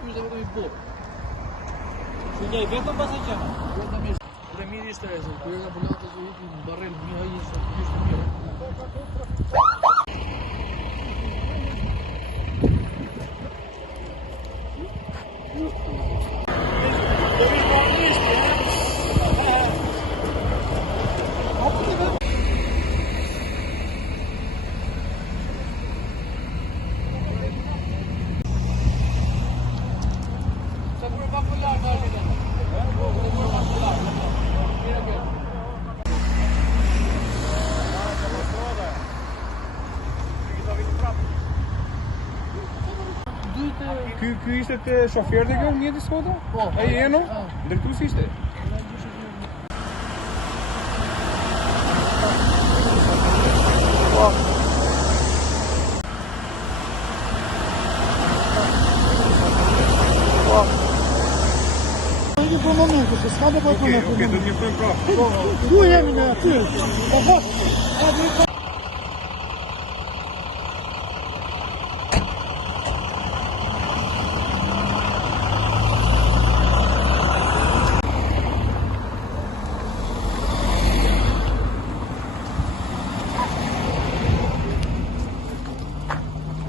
pysh dhe vetëm i bo. Që gjej vetëm pas e qenë? Vetëm ishte. Dhe mirë ishte e zë, kur e ka pëllatës u hipi në barrel, një hajë ishte mirë. Ky ishte të shoferët e kjo mjeti s'kota? Po. Ai eno? Ndërtuesi ishte? Po. Po. Një për momentu, se s'ka të për momentu. Okej, do të njëftojmë prapë. Ku jemi në aty?